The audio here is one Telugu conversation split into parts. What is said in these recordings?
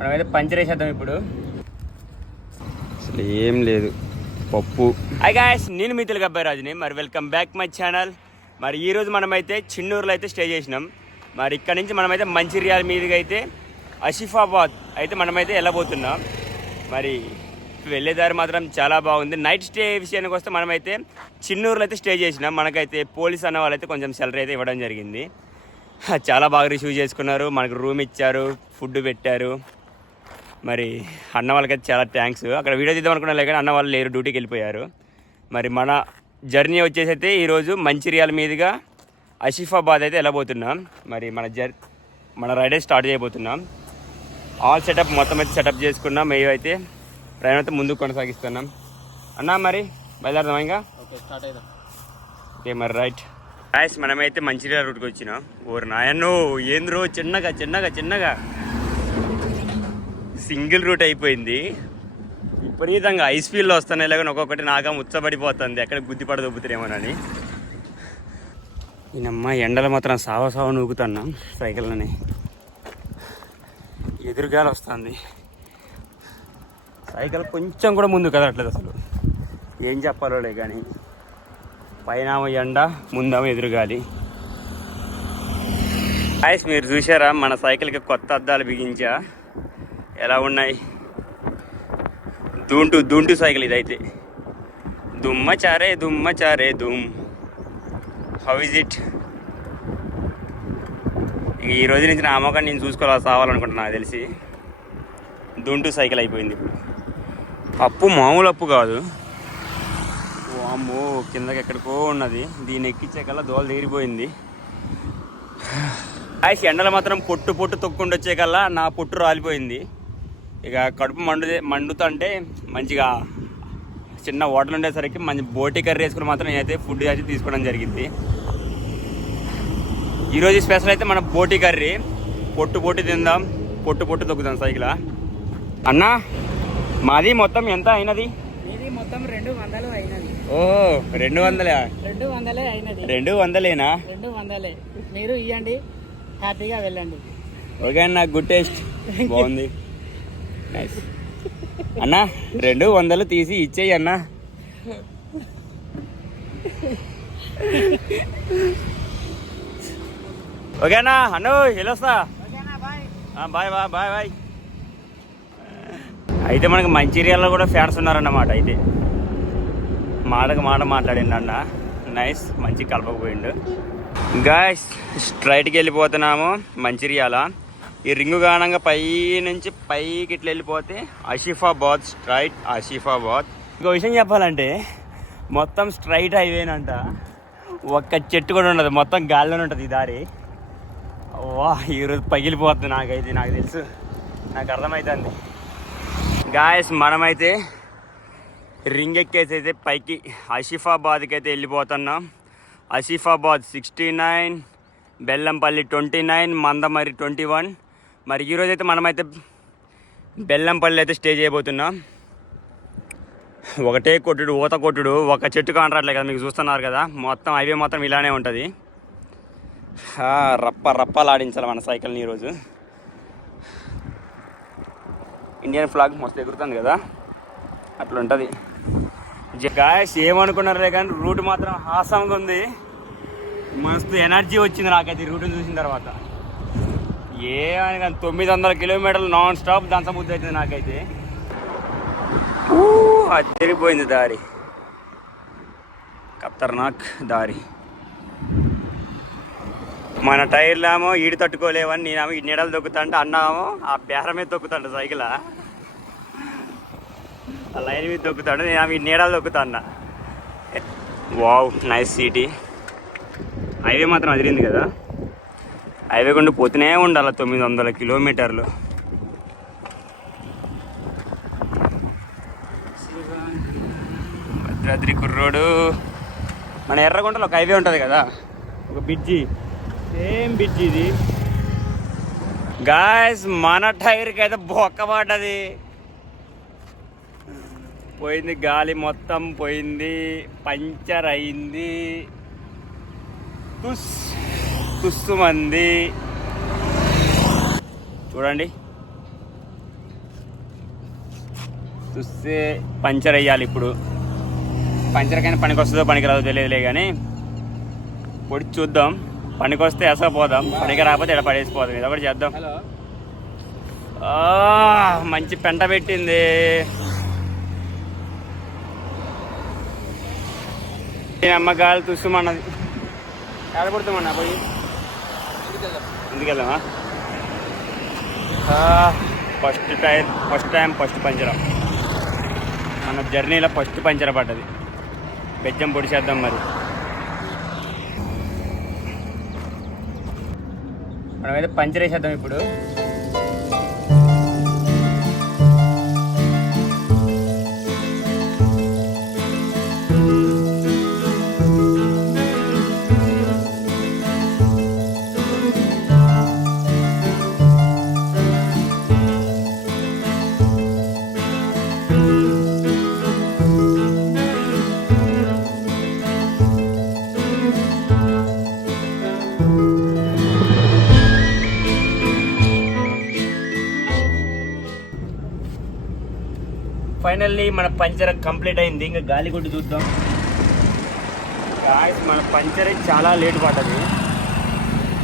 మనమైతే పంచర్ వేసేద్దాం ఇప్పుడు. అసలు ఏం లేదు పప్పు. హాయ్ గాయస్ నేను మీ తెలుగు అబ్బాయి రాజుని. మరి వెల్కమ్ బ్యాక్ మై ఛానల్ మరి ఈరోజు మనమైతే చిన్నూరులో అయితే స్టే చేసినాం. మరి ఇక్కడ నుంచి మనమైతే మంచిర్యాల మీదుగా అయితే అషిఫాబాద్ అయితే మనమైతే వెళ్ళబోతున్నాం. మరి వెళ్ళేదారి మాత్రం చాలా బాగుంది. నైట్ స్టే విషయానికి వస్తే మనమైతే చిన్నూరులో అయితే స్టే చేసినాం. మనకైతే పోలీస్ అన్న వాళ్ళైతే కొంచెం సాలరీ అయితే ఇవ్వడం జరిగింది. చాలా బాగా రిసీవ్ చేసుకున్నారు. మనకు రూమ్ ఇచ్చారు ఫుడ్ పెట్టారు. మరి అన్న వాళ్ళకైతే చాలా థ్యాంక్స్ అక్కడ వీడియో తీద్దాం అనుకున్నా కానీ అన్న వాళ్ళు లేరు డ్యూటీకి వెళ్ళిపోయారు. మరి మన జర్నీ వచ్చేసి అయితే ఈరోజు మంచిర్యాల మీదుగా అషిఫాబాద్ అయితే వెళ్ళబోతున్నాం. మరి మన జర్ మన రైడే స్టార్ట్ చేయబోతున్నాం. ఆల్ సెటప్ మొత్తం అయితే సెటప్ చేసుకున్నాం. మేము అయితే ప్రయాణం అయితే ముందుకు కొనసాగిస్తున్నాం. అన్న మరి బయలుదేరదాం ఇంకా? ఓకే స్టార్ట్ అయిదా. ఓకే మరి రైట్ గాయస్ మనమైతే మంచిర్యాల రూట్కి వచ్చినాం. ఓరు నాయన్నో ఏంద్రో చిన్నగా చిన్నగా చిన్నగా. సింగిల్ రూట్ అయిపోయింది. విపరీతంగా ఐస్ ఫీల్డ్లో వస్తున్నాయి లేకపోతే ఒక్కొక్కటి నాగా ముచ్చబడిపోతుంది ఎక్కడ గుద్ది దొబ్బుతున్నామోనని దొబ్బుతారేమోనని ఈయనమ్మ ఎండలు మాత్రం సావ సావ నూగుతున్నాం సైకిల్ని ఎదురుగాలి వస్తుంది. సైకిల్ కొంచెం కూడా ముందు కదట్లేదు అసలు. ఏం చెప్పాలో లే కానీ పైన ఎండ ముందేమో ఎదురుగాలి. ఐస్ మీరు చూసారా మన సైకిల్కి కొత్త అద్దాలు బిగించా? ఎలా ఉన్నాయి? దూంటు దూంటు సైకిల్ ఇదైతే. దుమ్మ చారే దుమ్మ చారే దుమ్. హౌ ఇస్ ఇట్ ఇంక ఈ రోజు నుంచి నా అమ్మకాన్ని నేను చూసుకోవాలి సావాలనుకుంటున్నా నాకు తెలిసి. దుంటు సైకిల్ అయిపోయింది ఇప్పుడు. అప్పు మామూలు అప్పు కాదు. అమ్మో కిందకి ఎక్కడికో ఉన్నది. దీన్ని ఎక్కించే కల్లా దోల తీరిపోయింది. ఆయిస్ ఎండలు మాత్రం పొట్టు పొట్టు తొక్కుండొచ్చే కల్లా నా పొట్టు రాలిపోయింది. ఇక కడుపు మండు మండుతుంటే మంచిగా చిన్న హోటల్ ఉండేసరికి మంచి బోటి కర్రీ వేసుకుని మాత్రం నేనైతే ఫుడ్ అయితే తీసుకోవడం జరిగింది. ఈరోజు స్పెషల్ అయితే మన బోటి కర్రీ. పొట్టు పొట్టు తిందాం పొట్టు పొట్టు తొక్కుదాం సైకిల్. అన్నా మాది మొత్తం ఎంత అయినది? ఇది మొత్తం రెండు వందలు అయినది. ఓహో రెండు వందలే? రెండు వందలే అయినది. రెండు వందలేనా? రెండు వందలే. మీరు ఇవ్వండి హ్యాపీగా వెళ్ళండి. ఓకే అన్న గుడ్ టేస్ట్. బాగుంది. నైస్ అన్న రెండు వందలు తీసి ఇచ్చేయి అన్న. ఓకేనా అన్ను వెళ్ళొస్తా బాయ్ బాయ్ బాయ్ బాయ్. అయితే మనకి మంచిర్యాలలో కూడా ఫ్యాన్స్ ఉన్నారన్నమాట అయితే. మాటకు మాట మాట్లాడిండు అన్న. నైస్ మంచి కలపకపోయిండు. గాయస్ స్ట్రైట్కి వెళ్ళిపోతున్నాము మంచిర్యాల. ఈ రింగు గానంగా పై నుంచి పైకి ఇట్లా వెళ్ళిపోతే ఆసిఫాబాద్ స్ట్రైట్ ఆసిఫాబాద్. ఇంకో విషయం చెప్పాలంటే మొత్తం స్ట్రైట్ హైవేనంట. ఒక్క చెట్టు కూడా ఉండదు మొత్తం గాల్లోనే ఉంటుంది ఈ దారి. వా ఈరోజు పగిలిపోతుంది నాకైతే నాకు తెలుసు. నాకు అర్థమవుతుంది గాయస్ మనమైతే రింగ్ ఎక్కేసి అయితే పైకి ఆసిఫాబాద్కి అయితే వెళ్ళిపోతున్నాం. Asifabad sixty nine Bellampalli twenty nine Mandamarri twenty one. మరి ఈరోజు అయితే మనమైతే బెల్లంపల్లి అయితే స్టే చేయబోతున్నాం. ఒకటే కొట్టుడు ఊత కొట్టుడు ఒక చెట్టు కానరాట్లే కదా మీకు చూస్తున్నారు కదా. మొత్తం హైవే మొత్తం ఇలానే ఉంటుంది. రప్ప రప్ప రప్పలాడించాలి మన సైకిల్ని ఈరోజు. ఇండియన్ ఫ్లాగ్ మస్తు ఎగురుతుంది కదా. అట్లా ఉంటుంది గాయస్ ఏమనుకున్నారులే కానీ రూట్ మాత్రం హాసంగా ఉంది. మస్తు ఎనర్జీ వచ్చింది నాకైతే ఈ చూసిన తర్వాత. ఏమని కానీ తొమ్మిది వందల కిలోమీటర్లు నాన్ స్టాప్ దంచబుద్ధి అవుతుంది నాకైతే. ఊ, అది తిరిగిపోయింది దారి. ఖతర్నాక్ దారి. మన టైర్లేమో ఈడు తట్టుకోలేవని నేనేమో ఈ నీడలు దొక్కుతాంటే అన్నామో ఆ బేరమే దొక్కుతాంట సైకిల్. ఆ లైన్ మీద దొక్కుతాడు నేను ఈ నీడలు దొక్కుతా అన్న వావ్ నైస్ సిటీ. హైవే మాత్రం అదిరింది కదా. హైవే గుండా పోతూనే ఉండాలి తొమ్మిది వందల కిలోమీటర్లు. భద్రాద్రి కుర్రోడు. మన ఎర్రగుంటలో ఒక హైవే ఉంటుంది కదా ఒక బిడ్జి సేమ్ బిడ్జి ఇది. గాయస్ మన టైర్కి అయితే బొక్క పడ్డది. పోయింది గాలి మొత్తం పోయింది పంచర్ అయింది. తుస్. తుస్సుమంది చూడండి. చూస్తే పంచర్ వేయాలి ఇప్పుడు. పంచర్కైనా పనికి వస్తుందో పనికి రాదో తెలియదులే కానీ పొడి చూద్దాం. పనికి వస్తే అసలు పోదాం. పనికి రాకపోతే ఇక్కడ పడేసిపోదాం. ఇది ఒకటి చేద్దాం. మంచి పెంట పెట్టింది. అమ్మగాలు తుస్సుమన్నది ఏడపడుతామన్నా పోయి ఎందుకెళ్దామా first time first time first పంచరం మన జర్నీలో ఫస్ట్ పంచర్ పడ్డది. బెజ్జం పొడి చేద్దాం మరి. మనమైతే పంచర్ వేసేద్దాం ఇప్పుడు. ఫైనల్లీ మన పంచర్ కంప్లీట్ అయింది. ఇంకా గాలి కొట్టి చూద్దాం. గాయస్ మన పంచర్ చాలా లేట్ పడ్డది.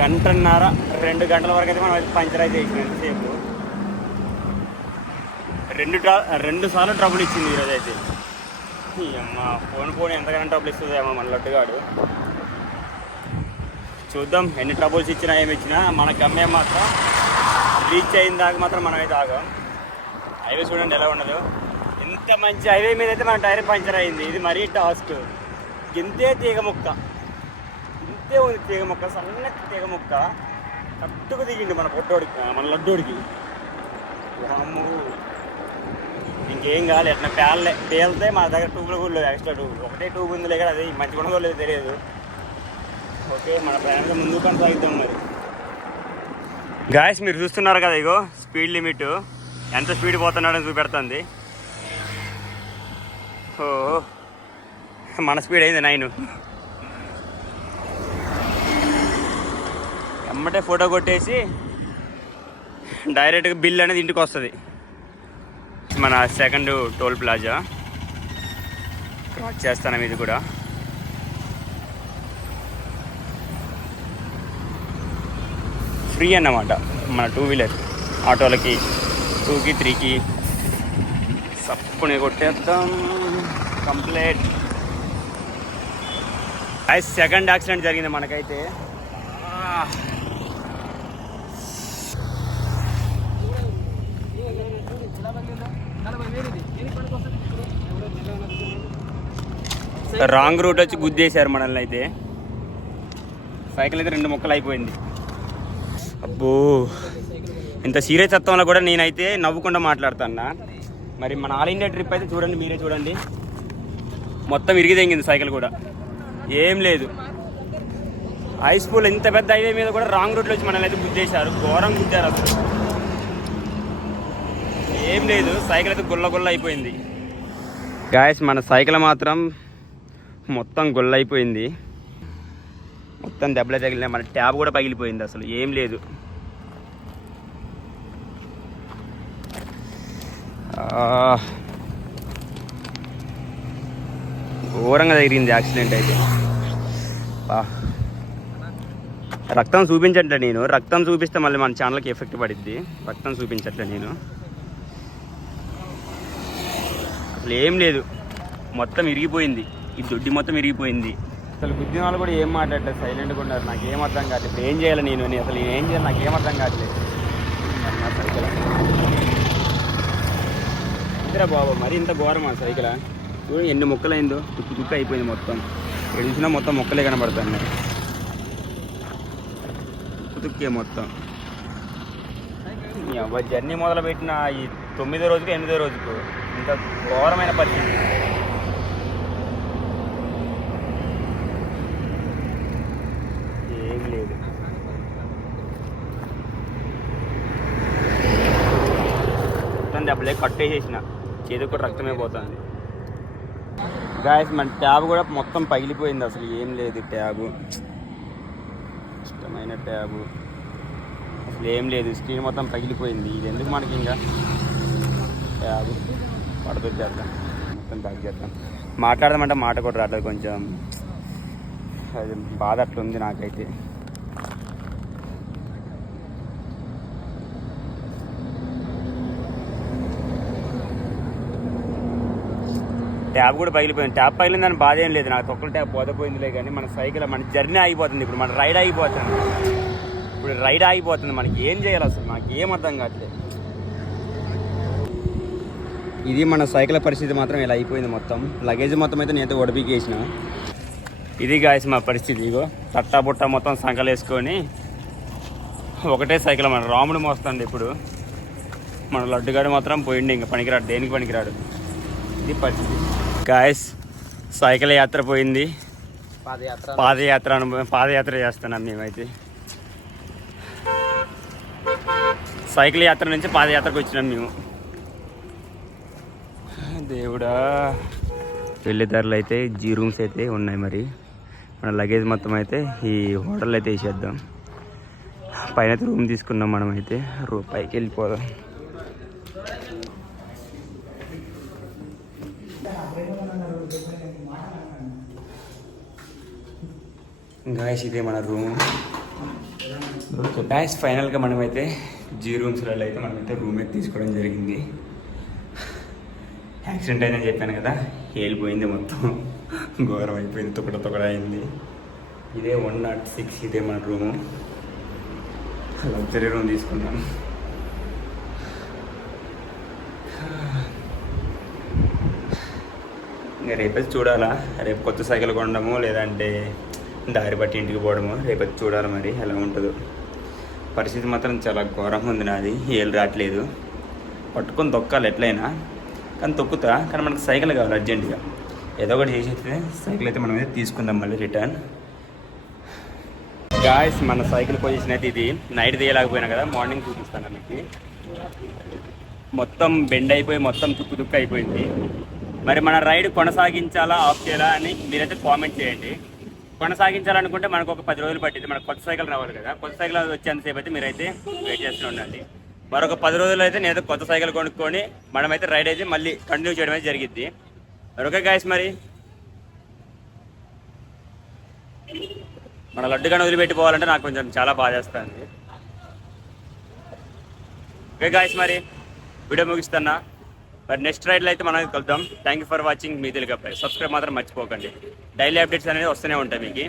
గంటన్నర రెండు గంటల వరకు అయితే మనం అయితే పంచర్ అయితే వేసిన ఎంతసేపు. రెండు రెండు సార్లు ట్రబుల్ ఇచ్చింది ఈరోజు అయితే. ఈ అమ్మ ఫోన్ ఫోన్ ఎంతగానో ట్రబుల్ ఇస్తుంది అమ్మ మన లడ్డుగాడు చూద్దాం ఎన్ని ట్రబుల్స్ ఇచ్చినా ఏమి ఇచ్చినా. మన గమ్యం మాత్రం రీచ్ అయిన దాకా మాత్రం మనం అయితే ఆగాం. హైవే చూడండి ఎలా ఉండదు ఇంత మంచి హైవే మీద అయితే మన టైర్ పంచర్ అయింది. ఇది మరీ టాస్క్. ఇంతే తీగ ముక్క. ఇంతే ఉంది తీగ ముక్క. సన్నటి తీగ ముక్క. కట్టుకు దిగిండు మన పొట్టోడికి మన లడ్డోడికి. వామ్మో. ఇంకేం కావాలి అట్లా పేలలే. పేలితే మా దగ్గర ట్యూబ్లు కూడా లేవు ఎక్స్ట్రా ట్యూబ్. ఒకటే ట్యూబ్ ఉంది లేక అది మంచి ఉండదో లేదు తెలియదు. ఓకే మన ప్రయాణం ముందు కొనసాగిద్దాం మరి. గాయస్ మీరు చూస్తున్నారు కదా ఇగో స్పీడ్ లిమిట్. ఎంత స్పీడ్ పోతున్నాడని చూపెడుతుంది. ఓ. మన స్పీడ్ అయింది నైన్ ఎమ్మటే ఫోటో కొట్టేసి డైరెక్ట్గా బిల్ అనేది ఇంటికి వస్తుంది. మన సెకండ్ టోల్ ప్లాజా. క్రాస్ చేస్తాను ఇది కూడా. ఫ్రీ అన్నమాట మన టూ వీలర్. ఆటోలకి టూకి త్రీకి. సప్పుని కొట్టేద్దాం. కంప్లీట్. సెకండ్ యాక్సిడెంట్ జరిగింది మనకైతే. రాంగ్ రూట్ వచ్చి గుద్దేశారు మనల్ని అయితే. సైకిల్ అయితే రెండు ముక్కలు అయిపోయింది. అబ్బో. ఇంత సీరియస్ తత్వంలో కూడా నేనైతే నవ్వుకుండా మాట్లాడుతున్నా. మరి మన ఆల్ ఇండియా ట్రిప్ అయితే చూడండి మీరే చూడండి. మొత్తం ఇరిగి తెంగింది సైకిల్ కూడా. ఏం లేదు. హై స్కూల్ ఇంత పెద్ద హైవే మీద కూడా రాంగ్ రూట్లో వచ్చి మనల్ని అయితే గుద్దేశారు ఘోరం గుద్దారు అసలు. ఏం లేదు సైకిల్ అయితే గుల్ల గుల్ల అయిపోయింది. గాయస్ మన సైకిల్ మాత్రం మొత్తం గుల్ల అయిపోయింది. మొత్తం దెబ్బలు తగిలినాయి. మన ట్యాబ్ కూడా పగిలిపోయింది అసలు. ఏం లేదు. ఆ, ఘోరంగా జరిగింది యాక్సిడెంట్ అయితే. బా. రక్తం చూపించట్లే నేను. రక్తం చూపిస్తే మళ్ళీ మన ఛానల్కి ఎఫెక్ట్ పడిద్ది. రక్తం చూపించట్లే నేను. అసలు ఏం లేదు. మొత్తం ఇరిగిపోయింది. ఈ దొడ్డి మొత్తం ఇరిగిపోయింది. అసలు గుద్దిన వాళ్ళు కూడా ఏం మాట్లాడలేదు. సైలెంట్గా ఉన్నారు. నాకు ఏం అర్థం కావట్లేదు. ఇప్పుడు ఏం చేయాలి నేను అసలు ఏం చేయాలి? నాకు ఏం అర్థం కావట్లేదు. నా ఇందిరా బాబు మరి ఇంత ఘోరమా సైకిలా? చూడండి ఎన్ని మొక్కలు అయిందో తుక్కు తుక్కు అయిపోయింది మొత్తం. ఇక్కడ చూసినా మొత్తం మొక్కలే కనబడుతున్నాయి. తుక్కు తుక్కే మొత్తం. అవ్వ జర్నీ మొదలు పెట్టిన ఈ తొమ్మిదో రోజుకు ఎనిమిదో రోజుకు ఇంత ఘోరమైన పరిస్థితి. ఏం లేదు. మొత్తం దెబ్బలే కట్టేసేసిన. చేతికి కూడా రక్తమే పోతుంది. గాయస్ మన ట్యాబ్ కూడా మొత్తం పగిలిపోయింది అసలు. ఏం లేదు ట్యాబ్ ఇష్టమైన ట్యాబ్ అసలు ఏం లేదు. స్క్రీన్ మొత్తం పగిలిపోయింది. ఇది ఎందుకు మనకి ఇంకా ట్యాబ్ పడుతుంది చేద్దాం. మొత్తం బ్యాక్ చేద్దాం. మాట్లాడదామంటే మాట కూడా రావట్లేదు కొంచెం. అది బాధ అట్లుంది నాకైతే. ట్యాబ్ కూడా పగిలిపోయింది. ట్యాబ్ పగిలిందని బాధ ఏం లేదు. నాకు తొక్కల ట్యాబ్ పోతపోయిందిలే కానీ మన సైకిల్ మన జర్నీ ఆగిపోతుంది. ఇప్పుడు మన రైడ్ ఆగిపోతుంది. ఇప్పుడు రైడ్ ఆగిపోతుంది. మనకి ఏం చేయాలి అసలు? నాకు ఏం అర్థం కావట్లేదు. ఇది మన సైకిల్ పరిస్థితి మాత్రం ఇలా అయిపోయింది మొత్తం. లగేజ్ మొత్తం అయితే నేనైతే ఒడిపికేసిన. ఇది గాయస్ మా పరిస్థితి. ఇగో తట్టా బుట్ట మొత్తం సంకలేసుకొని ఒకటే సైకిల్ మన రాముడు మోస్తుంది ఇప్పుడు. మన లడ్డుగాడు మాత్రం పోయిండు. ఇంకా పనికిరాడు. దేనికి పనికిరాడు? ఇది పరిస్థితి. గాయస్ సైకిల్ యాత్ర పోయింది. పాదయాత్ర. పాదయాత్ర అనుభవం పాదయాత్ర చేస్తున్నాం మేమైతే. సైకిల్ యాత్ర నుంచి పాదయాత్రకు వచ్చినాం మేము. దేవుడా. వెళ్ళేదారులు అయితే జీ రూమ్స్ అయితే ఉన్నాయి మరి. మన లగేజ్ మొత్తం అయితే ఈ హోటల్ అయితే వేసేద్దాం. పైన అయితే రూమ్ తీసుకున్నాం మనం అయితే రూ పైకి వెళ్ళిపోదాం. గాయస్ ఇదే మన రూమ్ ఓకే గాయస్ ఫైనల్గా మనమైతే జీ రూమ్స్లలో అయితే మనమైతే రూమ్ అయితే తీసుకోవడం జరిగింది. యాక్సిడెంట్ అయిందని చెప్పాను కదా వెళ్ళిపోయింది మొత్తం. ఘోరం అయిపోయింది తొక్కడ తుకడ అయింది. ఇదే వన్ నాట్ సిక్స్ ఇదే మన రూము లగ్జరీ రూమ్ తీసుకున్నాను ఇంకా రేపైతే చూడాలా? రేపు కొత్త సైకిల్ కొనడము లేదంటే దారి బట్టి ఇంటికి పోవడము రేపైతే చూడాలి మరి ఎలా ఉంటుందో. పరిస్థితి మాత్రం చాలా ఘోరంగా ఉంది నాది ఏళ్ళు రావట్లేదు. పట్టుకొని తొక్కాలి ఎట్లయినా కానీ తొక్కుతా కానీ మనకు సైకిల్ కావాలి అర్జెంటుగా. ఏదో ఒకటి చేసేస్తే సైకిల్ అయితే మనం అయితే తీసుకుందాం మళ్ళీ రిటర్న్. గాయస్ మన సైకిల్ పొజిషన్ అయితే ఇది. నైట్ తీయలేకపోయినా కదా మార్నింగ్ చూపిస్తాను మీకు. మొత్తం బెండ్ అయిపోయి మొత్తం తుక్కు తుక్కు అయిపోయింది. మరి మన రైడ్ కొనసాగించాలా ఆఫ్ చేయాలా అని మీరైతే కామెంట్ చేయండి. కొనసాగించాలనుకుంటే మనకు ఒక పది రోజులు పట్టింది మనకు కొత్త సైకిల్ రావాలి కదా. కొత్త సైకిల్ వచ్చేంతసేపు అయితే మీరైతే వెయిట్ చేస్తూ ఉండండి. మరొక పది రోజులు అయితే నేను కొత్త సైకిల్ కొనుక్కొని మనమైతే రైడ్ అయితే మళ్ళీ కంటిన్యూ చేయడం అయితే జరిగిద్ది ఓకే గాయస్ మరి. మన లడ్డుగానే వదిలిపెట్టిపోవాలంటే నాకు కొంచెం చాలా బాధ చేస్తుంది ఓకే గాయస్ మరి. వీడియో ముగిస్తున్నా. మరి నెక్స్ట్ రైడ్లో అయితే మనం కలుద్దాం. థ్యాంక్ యూ ఫర్ వాచింగ్ మీ తెలుగు అబ్బాయి. సబ్స్క్రైబ్ మాత్రం మర్చిపోకండి. డైలీ అప్డేట్స్ అనేది వస్తూనే ఉంటాయి మీకు.